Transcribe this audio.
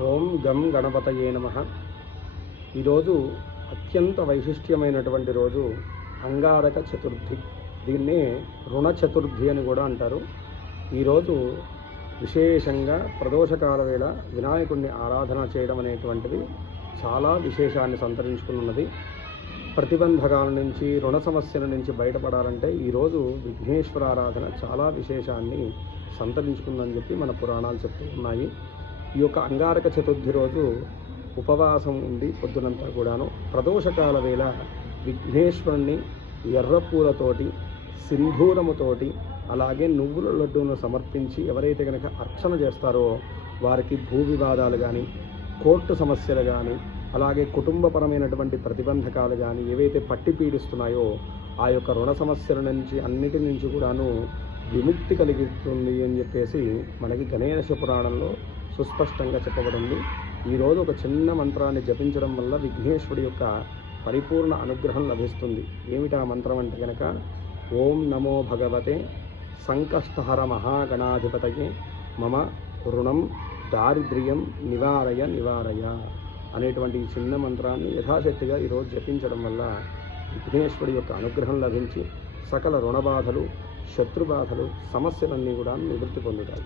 ఓం గం గణపతయే నమః. ఈరోజు అత్యంత వైశిష్ట్యమైనటువంటి రోజు అంగారక చతుర్థి. దీన్నే రుణ చతుర్థి అని కూడా అంటారు. ఈరోజు విశేషంగా ప్రదోషకాల వేళ వినాయకుడిని ఆరాధన చేయడం అనేటువంటిది చాలా విశేషాన్ని సంతరించుకున్నది. ప్రతిబంధకాల నుంచి, రుణ సమస్యల నుంచి బయటపడాలంటే ఈరోజు విఘ్నేశ్వర ఆరాధన చాలా విశేషాన్ని సంతరించుకుందని చెప్పి మన పురాణాలు చెప్తూ ఉన్నాయి. ఈ యొక్క అంగారక చతుర్థి రోజు ఉపవాసం ఉండి పొద్దునంతా కూడాను ప్రదోషకాల వేళ విఘ్నేశ్వరుణ్ణి ఎర్రపూలతోటి, సింధూరముతోటి, అలాగే నువ్వుల లడ్డూను సమర్పించి ఎవరైతే కనుక అర్చన చేస్తారో వారికి భూ వివాదాలు కానీ, కోర్టు సమస్యలు కానీ, అలాగే కుటుంబపరమైనటువంటి ప్రతిబంధకాలు కానీ ఏవైతే పట్టి పీడిస్తున్నాయో ఆ యొక్క రుణ సమస్యల నుంచి అన్నిటి నుంచి కూడాను విముక్తి కలిగిస్తుంది అని చెప్పేసి మనకి గణేశ పురాణంలో సుస్పష్టంగా చెప్పబడింది. ఈరోజు ఒక చిన్న మంత్రాన్ని జపించడం వల్ల విఘ్నేశ్వరుడి యొక్క పరిపూర్ణ అనుగ్రహం లభిస్తుంది. ఏమిటా మంత్రం అంటే కనుక ఓం నమో భగవతే సంకష్టహర మహాగణాధిపతయే మమ రుణం దారిద్ర్యం నివారయ అనేటువంటి ఈ చిన్న మంత్రాన్ని యథాశక్తిగా ఈరోజు జపించడం వల్ల విఘ్నేశ్వరుడి యొక్క అనుగ్రహం లభించి సకల రుణబాధలు, శత్రుబాధలు, సమస్యలన్నీ కూడా నివృత్తి పొందుతాయి.